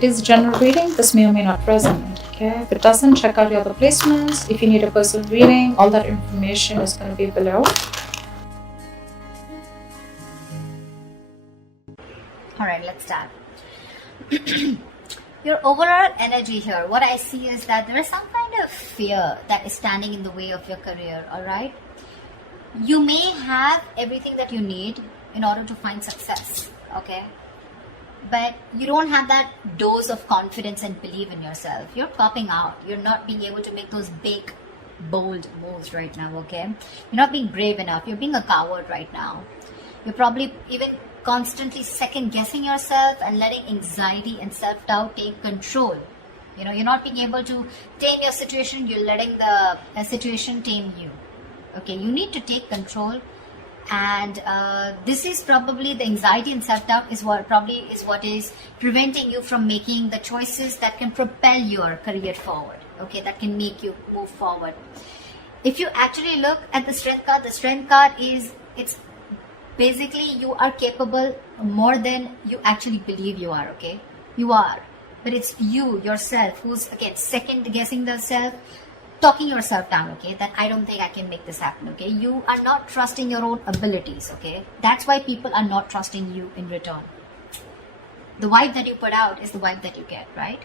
it is general reading. This may or may not resonate. Okay, if it doesn't, check out your other placements. If you need a personal reading, all that information is going to be below. Alright, let's start. Your overall energy here, what I see is that there is some kind of fear that is standing in the way of your career, alright? You may have everything that you need in order to find success, okay? But you don't have that dose of confidence and belief in yourself. You're popping out. You're not being able to make those big, bold moves right now, okay? You're not being brave enough. You're being a coward right now. You're probably even constantly second guessing yourself and letting anxiety and self-doubt take control. You know, you're not being able to tame your situation. You're letting the situation tame you. Okay, you need to take control. And this is probably the anxiety and self-doubt is what is preventing you from making the choices that can propel your career forward, okay, that can make you move forward. If you actually look at the strength card is, it's basically you are capable more than you actually believe you are, okay? You are, but it's you yourself who's again second guessing the self, talking yourself down, okay, that I don't think I can make this happen, okay? You are not trusting your own abilities, okay? That's why people are not trusting you in return. The vibe that you put out is the vibe that you get, right?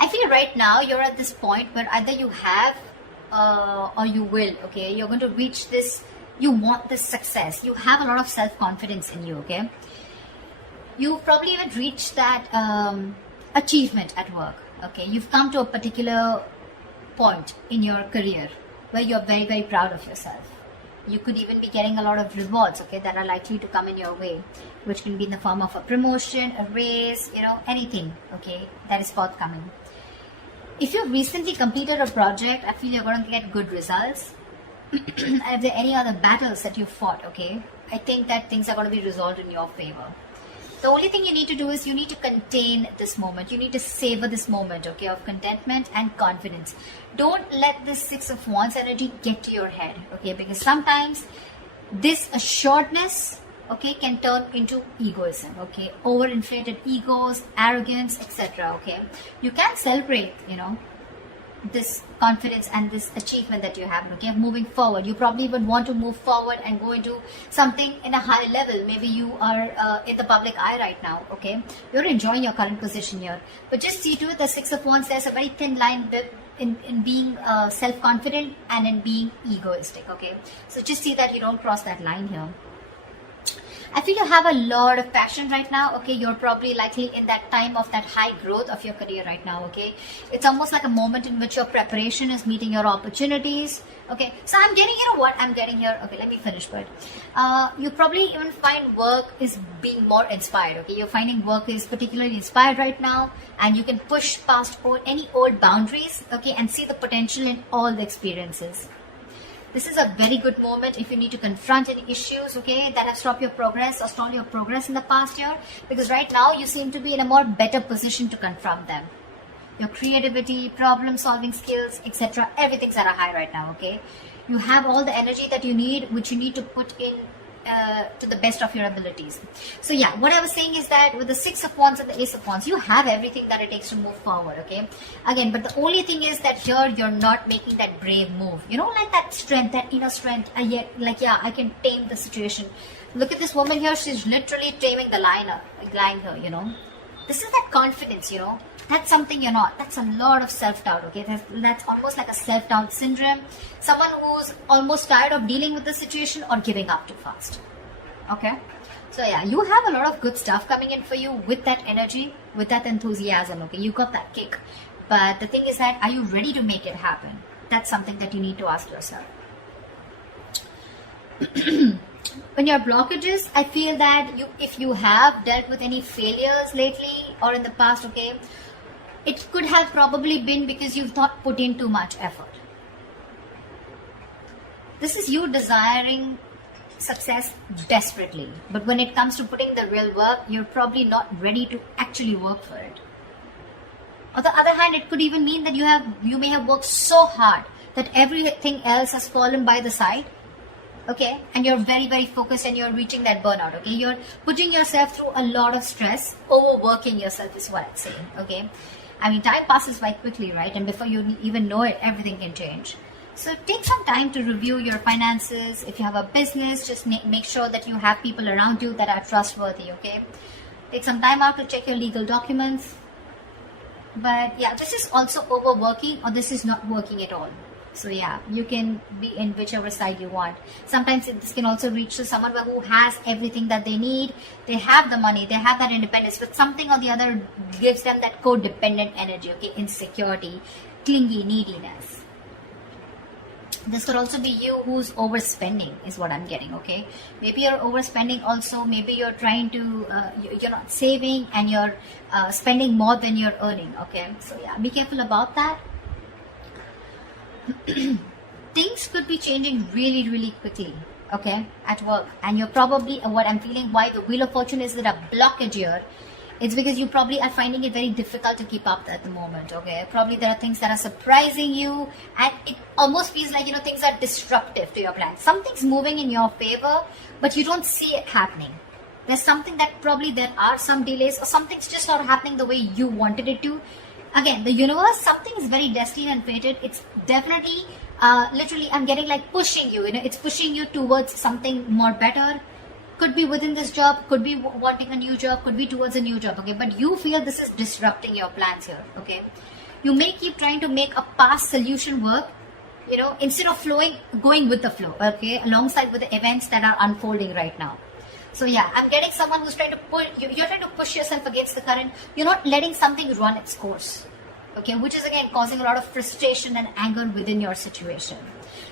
I feel right now you're at this point where either you have or you will, okay? You're going to reach this, you want this success. You have a lot of self-confidence in you, okay? You've probably even reached that achievement at work. Okay, you've come to a particular point in your career where you're very, very proud of yourself. You could even be getting a lot of rewards, okay, that are likely to come in your way, which can be in the form of a promotion, a raise, you know, anything, okay, that is forthcoming. If you've recently completed a project, I feel you're going to get good results. And if there are any other battles that you fought, okay, I think that things are going to be resolved in your favor. The only thing you need to do is you need to contain this moment. You need to savor this moment, okay, of contentment and confidence. Don't let this Six of Wands energy get to your head, okay, because sometimes this assuredness, okay, can turn into egoism, okay, overinflated egos, arrogance, etc., okay. You can celebrate, you know, this confidence and this achievement that you have, okay, moving forward. You probably would want to move forward and go into something in a high level. Maybe you are in the public eye right now, okay, you're enjoying your current position here, but just see to it, the Six of Wands, there's a very thin line in being self-confident and in being egoistic, okay, so just see that you don't cross that line here. I feel you have a lot of passion right now, okay. You're probably likely in that time of that high growth of your career right now, okay. It's almost like a moment in which your preparation is meeting your opportunities, okay. So I'm getting, you know what I'm getting here, okay, let me finish, but you probably even find work is being more inspired, okay. You're finding work is particularly inspired right now, and you can push past any old boundaries, okay, and see the potential in all the experiences. This is a very good moment if you need to confront any issues, okay, that have stopped your progress or stalled your progress in the past year, because right now you seem to be in a more better position to confront them. Your creativity, problem solving skills, etc., everything's at a high right now, okay. You have all the energy that you need, which you need to put in to the best of your abilities. So yeah, what I was saying is that with the Six of Wands and the Ace of Wands, you have everything that it takes to move forward, okay. Again, but the only thing is that here you're not making that brave move, you know, like that strength, that inner strength, like, yeah, I can tame the situation. Look at this woman here, she's literally taming the lion here, you know. This is that confidence, you know. That's something you're not. That's a lot of self-doubt, okay. That's almost like a self-doubt syndrome. Someone who's almost tired of dealing with the situation or giving up too fast, okay. So yeah, you have a lot of good stuff coming in for you with that energy, with that enthusiasm, okay. You got that kick, but the thing is that, are you ready to make it happen? That's something that you need to ask yourself. When your blockages, I feel that if you have dealt with any failures lately or in the past, okay, it could have probably been because you've not put in too much effort. This is you desiring success desperately, but when it comes to putting the real work, you're probably not ready to actually work for it. On the other hand, it could even mean that you may have worked so hard that everything else has fallen by the side, okay, and you're very, very focused and you're reaching that burnout, okay? You're putting yourself through a lot of stress, overworking yourself is what I'm saying, okay? I mean, time passes by quickly, right? And before you even know it, everything can change. So take some time to review your finances. If you have a business, just make sure that you have people around you that are trustworthy, okay? Take some time out to check your legal documents. But yeah, this is also overworking, or this is not working at all. So yeah, you can be in whichever side you want. Sometimes this can also reach to someone who has everything that they need. They have the money, they have that independence, but something or the other gives them that codependent energy, okay? Insecurity, clingy, neediness. This could also be you who's overspending is what I'm getting, okay? Maybe you're overspending also. Maybe you're trying to, you're not saving and you're spending more than you're earning, okay? So yeah, be careful about that. Things could be changing really, really quickly, okay, at work. And you're probably, what I'm feeling, why the Wheel of Fortune is that a blockage here, it's because you probably are finding it very difficult to keep up at the moment, okay? Probably there are things that are surprising you, and it almost feels like, things are disruptive to your plans. Something's moving in your favor, but you don't see it happening. There's something that probably there are some delays, or something's just not happening the way you wanted it to. Again, the universe, something is very destined and fated. It's definitely, literally, I'm getting like pushing you, it's pushing you towards something more better. Could be within this job, could be wanting a new job, could be towards a new job, okay? But you feel this is disrupting your plans here, okay? You may keep trying to make a past solution work, instead of going with the flow, okay? Alongside with the events that are unfolding right now. So yeah, I'm getting someone who's trying to pull, you're trying to push yourself against the current. You're not letting something run its course, okay? Which is again causing a lot of frustration and anger within your situation.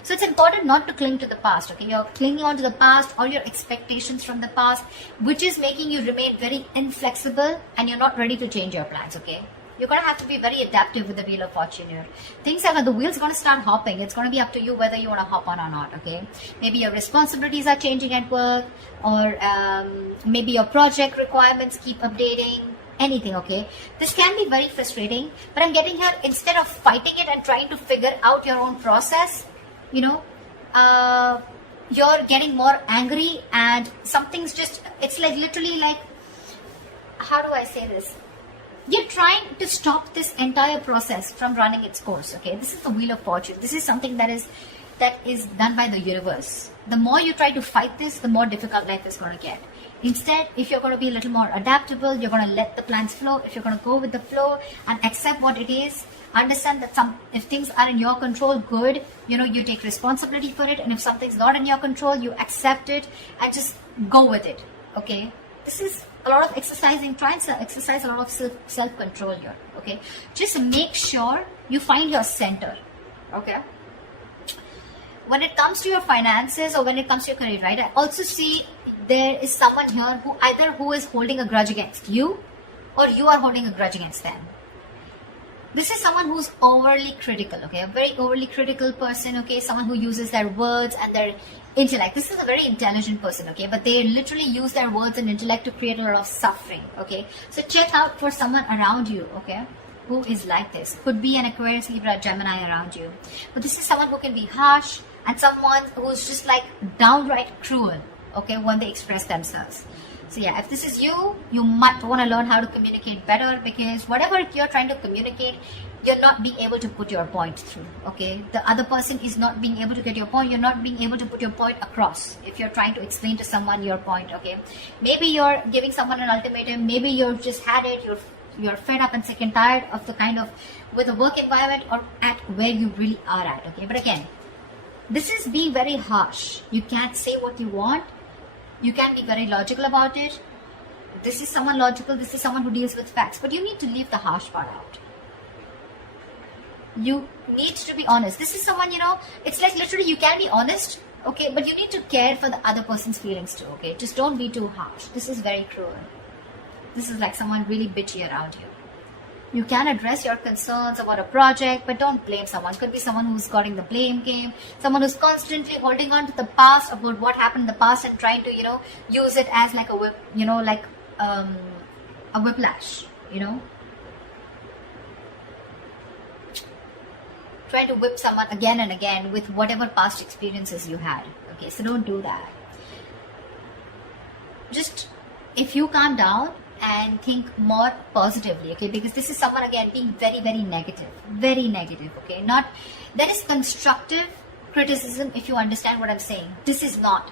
So it's important not to cling to the past, okay? You're clinging on to the past or your expectations from the past, which is making you remain very inflexible and you're not ready to change your plans, okay? You're going to have to be very adaptive with the Wheel of Fortune here. Things are, the wheel's going to start hopping. It's going to be up to you whether you want to hop on or not, okay? Maybe your responsibilities are changing at work, or maybe your project requirements keep updating. Anything, okay? This can be very frustrating, but I'm getting here, instead of fighting it and trying to figure out your own process, you're getting more angry, and something's just, it's like literally like, how do I say this? You're trying to stop this entire process from running its course, okay? This is the Wheel of Fortune. This is something that is done by the universe. The more you try to fight this, the more difficult life is going to get. Instead, if you're going to be a little more adaptable, you're going to let the plans flow. If you're going to go with the flow and accept what it is, understand that if things are in your control, good, you take responsibility for it. And if something's not in your control, you accept it and just go with it, okay? This is a lot of exercising. Try and exercise a lot of self-control here, okay? Just make sure you find your center, okay? When it comes to your finances or when it comes to your career, right, I also see there is someone here who is holding a grudge against you, or you are holding a grudge against them. This is someone who's overly critical, okay? A very overly critical person, okay? Someone who uses their words and their intellect. This is a very intelligent person, okay? But they literally use their words and intellect to create a lot of suffering, okay? So check out for someone around you, okay, who is like this. Could be an Aquarius, Libra, Gemini around you. But this is someone who can be harsh and someone who's just like downright cruel, okay, when they express themselves. So yeah, if this is you, you might want to learn how to communicate better, because whatever you're trying to communicate, you're not being able to put your point through, okay? The other person is not being able to get your point. You're not being able to put your point across if you're trying to explain to someone your point, okay? Maybe you're giving someone an ultimatum. Maybe you've just had it. You're fed up and sick and tired of the kind of, with the work environment or at where you really are at, okay? But again, this is being very harsh. You can't say what you want. You can be very logical about it. This is someone logical. This is someone who deals with facts. But you need to leave the harsh part out. You need to be honest. This is someone, it's like literally you can be honest, okay? But you need to care for the other person's feelings too, okay? Just don't be too harsh. This is very cruel. This is like someone really bitchy around you. You can address your concerns about a project, but don't blame someone. Could be someone who's got in the blame game, someone who's constantly holding on to the past, about what happened in the past, and trying to, use it as like a whip, like a whiplash, Try to whip someone again and again with whatever past experiences you had, okay? So don't do that. Just, if you calm down and think more positively, okay, because this is someone again being very, very negative, okay? Not, there is constructive criticism, if you understand what I'm saying. This is not,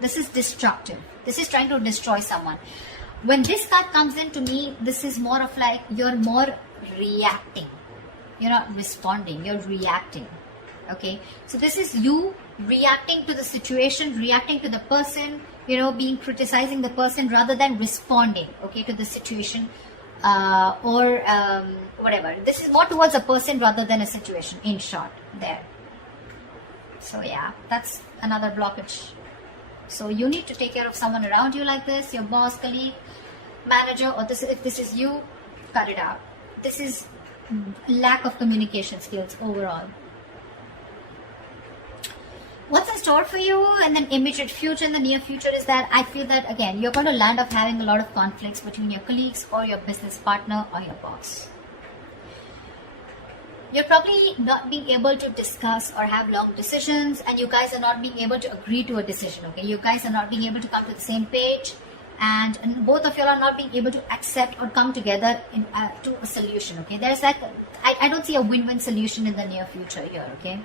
this is destructive. This is trying to destroy someone. When this card comes in, to me, this is more of like, you're more reacting. You're not responding, you're reacting, okay? So this is you reacting to the situation, reacting to the person, you know, criticizing the person rather than responding, okay, to the situation, or whatever. This is more towards a person rather than a situation, in short, there. So yeah, that's another blockage. So you need to take care of someone around you like this, your boss, colleague, manager, or this, if this is you, cut it out. This is lack of communication skills overall. What's in store for you in the immediate future, in the near future, is that I feel that again, you're going to land up having a lot of conflicts between your colleagues or your business partner or your boss. You're probably not being able to discuss or have long decisions, and you guys are not being able to agree to a decision, okay? You guys are not being able to come to the same page, and both of you are not being able to accept or come together to a solution, okay? There's like, I don't see a win-win solution in the near future here, okay?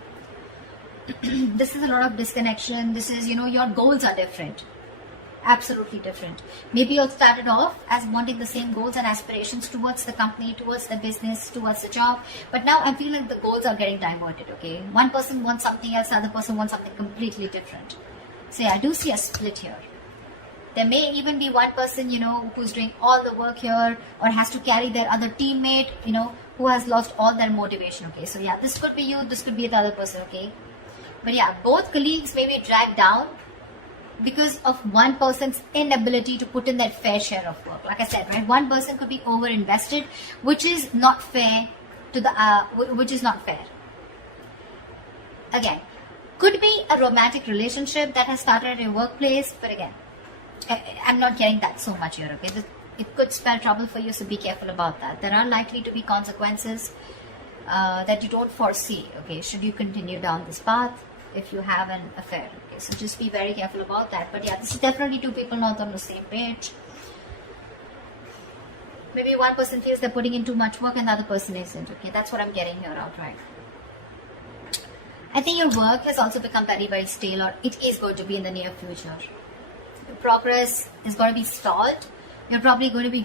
This is a lot of disconnection. This is, you know, your goals are different. Absolutely different. Maybe you started off as wanting the same goals and aspirations towards the company, towards the business, towards the job. But now I feel like the goals are getting diverted, okay? One person wants something else, the other person wants something completely different. So yeah, I do see a split here. There may even be one person, you know, who's doing all the work here or has to carry their other teammate, you know, who has lost all their motivation, okay? So yeah, this could be you, this could be the other person, okay? But yeah, both colleagues may be dragged down because of one person's inability to put in their fair share of work. Like I said, right? One person could be over-invested, which is not fair to the, which is not fair. Again, could be a romantic relationship that has started at your workplace, but again, I'm not getting that so much here, okay? It could spell trouble for you, so be careful about that. There are likely to be consequences that you don't foresee, okay? Should you continue down this path if you have an affair, okay? So just be very careful about that. But yeah, this is definitely two people not on the same page. Maybe one person feels they're putting in too much work and the other person isn't, okay? That's what I'm getting here outright. I think your work has also become very, very stale, or it is going to be in the near future. Your progress is going to be stalled. You're probably going to be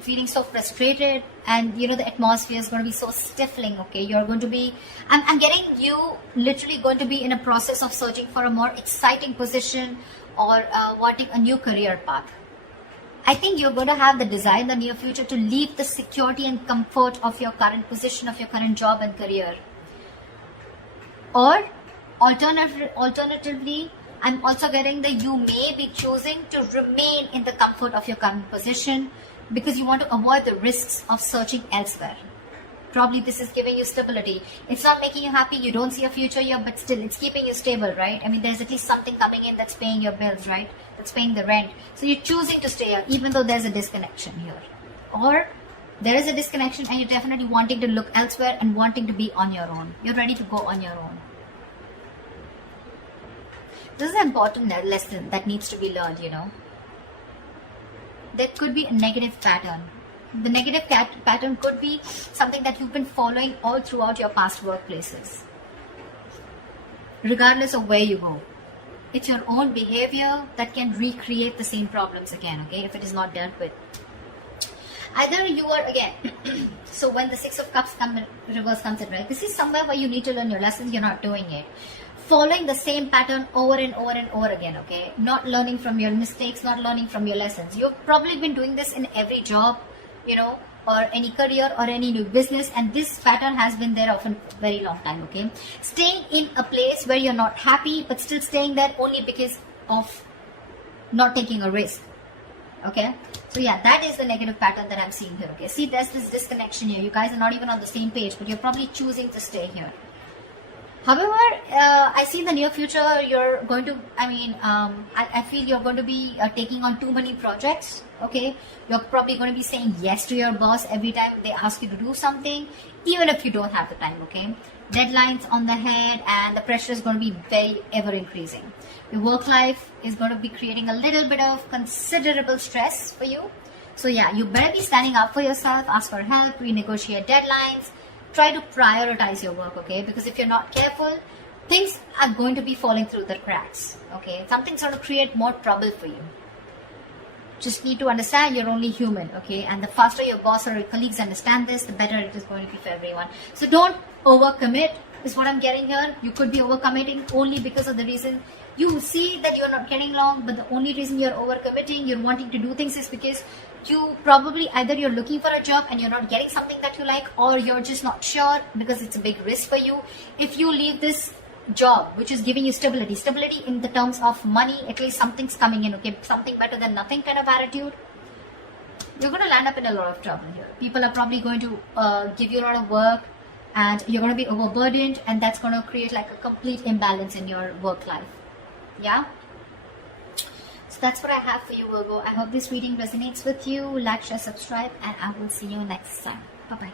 feeling so frustrated, and you know the atmosphere is going to be so stifling, okay? You're going to be, I'm getting you literally going to be in a process of searching for a more exciting position or wanting a new career path. I think you're going to have the desire in the near future to leave the security and comfort of your current position, of your current job and career. Or alternatively, I'm also getting that you may be choosing to remain in the comfort of your current position because you want to avoid the risks of searching elsewhere. Probably this is giving you stability. It's not making you happy, you don't see a future here, but still it's keeping you stable, right? I mean, there's at least something coming in that's paying your bills, right? That's paying the rent. So you're choosing to stay here even though there's a disconnection here. Or there is a disconnection and you're definitely wanting to look elsewhere and wanting to be on your own. You're ready to go on your own. This is an important lesson that needs to be learned, you know. There could be a negative pattern. The negative pattern could be something that you've been following all throughout your past workplaces. Regardless of where you go. It's your own behavior that can recreate the same problems again, okay, if it is not dealt with. Either you are, again, so when the Six of Cups reverse comes in, right, this is somewhere where you need to learn your lessons, you're not doing it. Following the same pattern over and over and over again, okay? Not learning from your mistakes, not learning from your lessons. You've probably been doing this in every job, you know, or any career or any new business, and this pattern has been there for a very long time, okay? Staying in a place where you're not happy, but still staying there only because of not taking a risk, okay? So yeah, that is the negative pattern that I'm seeing here, okay? See, there's this disconnection here. You guys are not even on the same page, but you're probably choosing to stay here. However, I see in the near future you're going to, I feel you're going to be taking on too many projects, okay? You're probably going to be saying yes to your boss every time they ask you to do something, even if you don't have the time, okay? Deadlines on the head, and the pressure is going to be very ever increasing. Your work life is going to be creating a little bit of considerable stress for you. So yeah, you better be standing up for yourself, ask for help, renegotiate deadlines, try to prioritize your work, okay? Because if you're not careful, things are going to be falling through the cracks, okay? Something's going to create more trouble for you. Just need to understand you're only human, okay? And the faster your boss or your colleagues understand this, the better it is going to be for everyone. So don't overcommit, is what I'm getting here. You could be overcommitting only because of the reason you see that you're not getting along, but the only reason you're overcommitting, you're wanting to do things, is because you probably either you're looking for a job and you're not getting something that you like, or you're just not sure because it's a big risk for you. If you leave this job which is giving you stability in the terms of money, at least something's coming in, okay, something better than nothing kind of attitude, you're going to land up in a lot of trouble here. People are probably going to give you a lot of work, and you're going to be overburdened, and that's going to create like a complete imbalance in your work life. Yeah, so that's what I have for you, Virgo. I hope this reading resonates with you. Like, share, subscribe, and I will see you next time. Bye bye.